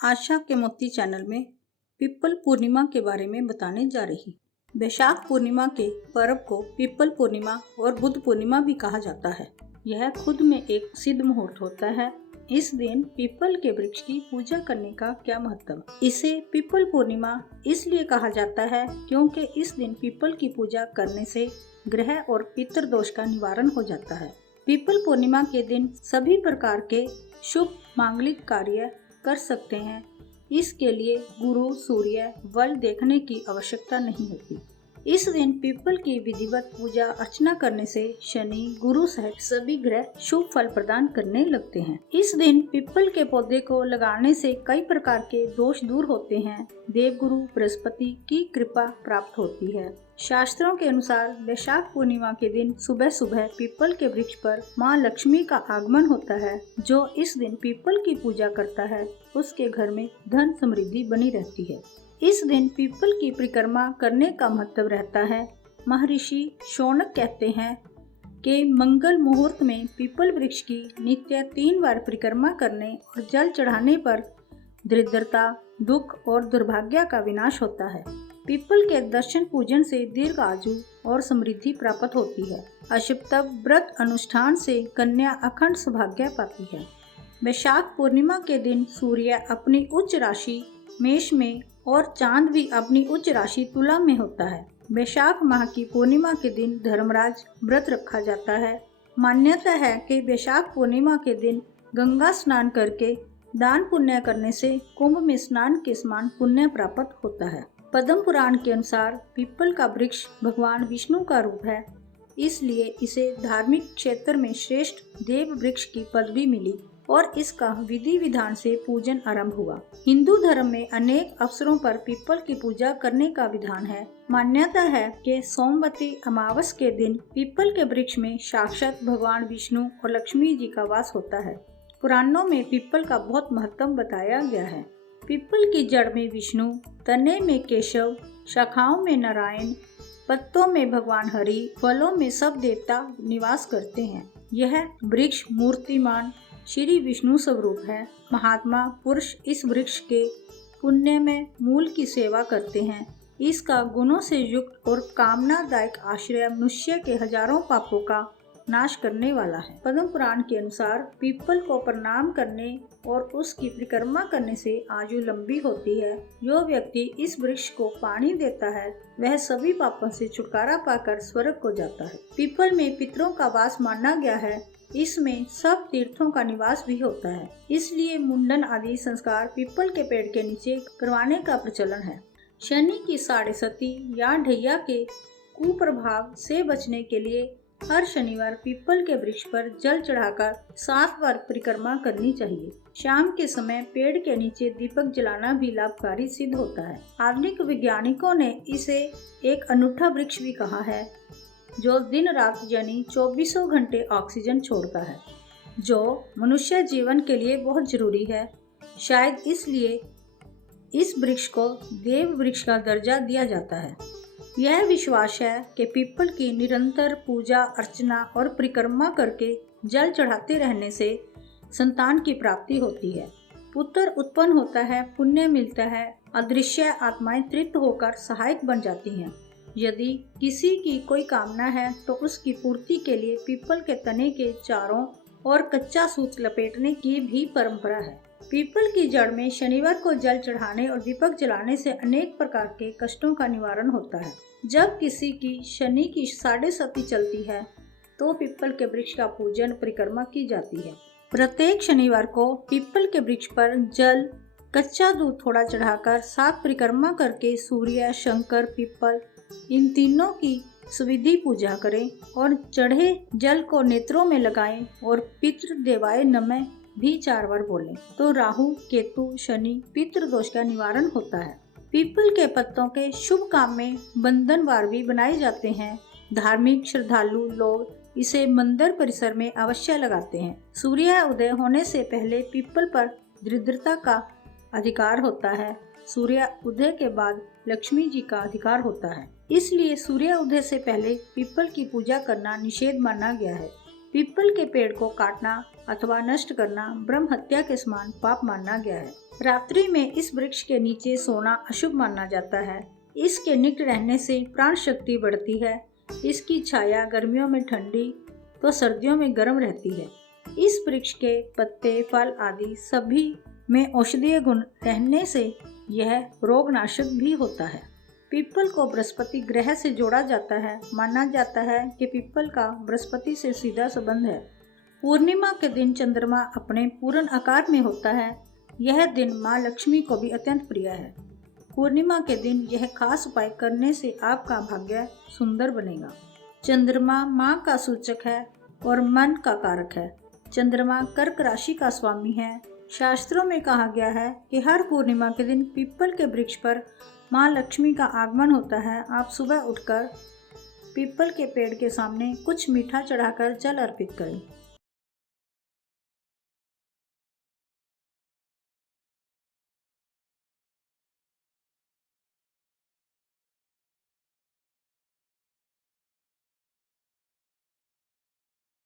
आशा के मोती चैनल में पिपल पूर्णिमा के बारे में बताने जा रही। वैशाख पूर्णिमा के पर्व को पिपल पूर्णिमा और बुद्ध पूर्णिमा भी कहा जाता है। यह खुद में एक सिद्ध मुहूर्त होता है। इस दिन पीपल के वृक्ष की पूजा करने का क्या महत्व? इसे पिपल पूर्णिमा इसलिए कहा जाता है क्योंकि इस दिन पीपल की पूजा करने से ग्रह और पितृ दोष का निवारण हो जाता है। पीपल पूर्णिमा के दिन सभी प्रकार के शुभ मांगलिक कार्य कर सकते हैं। इसके लिए गुरु सूर्य बल देखने की आवश्यकता नहीं होती। इस दिन पीपल की विधिवत पूजा अर्चना करने से शनि गुरु सहित सभी ग्रह शुभ फल प्रदान करने लगते हैं। इस दिन पीपल के पौधे को लगाने से कई प्रकार के दोष दूर होते हैं। देवगुरु बृहस्पति की कृपा प्राप्त होती है। शास्त्रों के अनुसार वैशाख पूर्णिमा के दिन सुबह सुबह पीपल के वृक्ष पर माँ लक्ष्मी का आगमन होता है। जो इस दिन पीपल की पूजा करता है उसके घर में धन समृद्धि बनी रहती है। इस दिन पीपल की परिक्रमा करने का महत्व रहता है। महर्षि शौनक कहते हैं कि मंगल मुहूर्त में पीपल वृक्ष की नित्य 3 बार परिक्रमा करने और जल चढ़ाने पर दरिद्रता, दुख और दुर्भाग्य का विनाश होता है। पीपल के दर्शन पूजन से दीर्घ आयु और समृद्धि प्राप्त होती है। अशुभ व्रत अनुष्ठान से कन्या अखंड सौभाग्य पाती है। वैशाख पूर्णिमा के दिन सूर्य अपनी उच्च राशि मेष में और चांद भी अपनी उच्च राशि तुला में होता है। वैशाख माह की पूर्णिमा के दिन धर्मराज व्रत रखा जाता है। मान्यता है कि वैशाख पूर्णिमा के दिन गंगा स्नान करके दान पुण्य करने से कुंभ में स्नान के समान पुण्य प्राप्त होता है। पद्म पुराण के अनुसार पीपल का वृक्ष भगवान विष्णु का रूप है, इसलिए इसे धार्मिक क्षेत्र में श्रेष्ठ देव वृक्ष की पदवी मिली और इसका विधि विधान से पूजन आरंभ हुआ। हिंदू धर्म में अनेक अवसरों पर पीपल की पूजा करने का विधान है। मान्यता है कि सोमवती अमावस के दिन पीपल के वृक्ष में साक्षात भगवान विष्णु और लक्ष्मी जी का वास होता है। पुराणों में पीपल का बहुत महत्व बताया गया है। पीपल की जड़ में विष्णु, तने में केशव, शाखाओं में नारायण, पत्तों में भगवान हरि, फलों में सब देवता निवास करते हैं। यह वृक्ष मूर्तिमान श्री विष्णु स्वरूप है। महात्मा पुरुष इस वृक्ष के पुण्य में मूल की सेवा करते हैं। इसका गुणों से युक्त और कामनादायक आश्रय मनुष्य के हजारों पापों का नाश करने वाला है। पद्म पुराण के अनुसार पीपल को प्रणाम करने और उसकी परिक्रमा करने से आयु लंबी होती है। जो व्यक्ति इस वृक्ष को पानी देता है वह सभी पापों से छुटकारा पाकर स्वर्ग को जाता है। पीपल में पितरों का वास माना गया है। इसमें सब तीर्थों का निवास भी होता है, इसलिए मुंडन आदि संस्कार पीपल के पेड़ के नीचे करवाने का प्रचलन है। शनि की साढ़े सती या ढैया के कुप्रभाव से बचने के लिए हर शनिवार पीपल के वृक्ष पर जल चढ़ाकर 7 बार परिक्रमा करनी चाहिए। शाम के समय पेड़ के नीचे दीपक जलाना भी लाभकारी सिद्ध होता है। आधुनिक वैज्ञानिकों ने इसे एक अनूठा वृक्ष भी कहा है जो दिन रात यानी 24 घंटे ऑक्सीजन छोड़ता है, जो मनुष्य जीवन के लिए बहुत जरूरी है। शायद इसलिए इस वृक्ष को देव वृक्ष का दर्जा दिया जाता है। यह विश्वास है कि पीपल की निरंतर पूजा अर्चना और परिक्रमा करके जल चढ़ाते रहने से संतान की प्राप्ति होती है, पुत्र उत्पन्न होता है, पुण्य मिलता है, अदृश्य आत्माएं तृप्त होकर सहायक बन जाती हैं। यदि किसी की कोई कामना है तो उसकी पूर्ति के लिए पीपल के तने के चारों ओर कच्चा सूत लपेटने की भी परंपरा है। पीपल की जड़ में शनिवार को जल चढ़ाने और दीपक जलाने से अनेक प्रकार के कष्टों का निवारण होता है। जब किसी की शनि की साढ़े सती चलती है तो पीपल के वृक्ष का पूजन परिक्रमा की जाती है। प्रत्येक शनिवार को पीपल के वृक्ष पर जल, कच्चा दूध थोड़ा चढ़ाकर 7 परिक्रमा करके सूर्य, शंकर, पीपल इन तीनों की सुविधि पूजा करें और चढ़े जल को नेत्रों में लगाएं और पितृ देवाय नमः भी 4 बार बोलें तो राहु, केतु, शनि, पितृ दोष का निवारण होता है। पीपल के पत्तों के शुभ काम में बंधनवार भी बनाए जाते हैं। धार्मिक श्रद्धालु लोग इसे मंदिर परिसर में अवश्य लगाते हैं। सूर्य उदय होने से पहले पीपल पर दरिद्रता का अधिकार होता है। सूर्य उदय के बाद लक्ष्मी जी का अधिकार होता है, इसलिए सूर्य उदय से पहले पीपल की पूजा करना निषेध माना गया है। पीपल के पेड़ को काटना अथवा नष्ट करना ब्रह्म हत्या के समान पाप माना गया है। रात्रि में इस वृक्ष के नीचे सोना अशुभ माना जाता है। इसके निकट रहने से प्राण शक्ति बढ़ती है। इसकी छाया गर्मियों में ठंडी तो सर्दियों में गर्म रहती है। इस वृक्ष के पत्ते, फल आदि सभी में औषधीय गुण रहने से यह रोगनाशक भी होता है। पीपल को बृहस्पति ग्रह से जोड़ा जाता है। माना जाता है कि पीपल का बृहस्पति से सीधा संबंध है। पूर्णिमा के दिन चंद्रमा अपने पूर्ण आकार में होता है। यह दिन माँ लक्ष्मी को भी अत्यंत प्रिय है। पूर्णिमा के दिन यह खास उपाय करने से आपका भाग्य सुंदर बनेगा। चंद्रमा माँ का सूचक है और मन का कारक है। चंद्रमा कर्क राशि का स्वामी है। शास्त्रों में कहा गया है कि हर पूर्णिमा के दिन पीपल के वृक्ष पर माँ लक्ष्मी का आगमन होता है। आप सुबह उठकर पीपल के पेड़ के सामने कुछ मीठा चढ़ाकर जल अर्पित करें।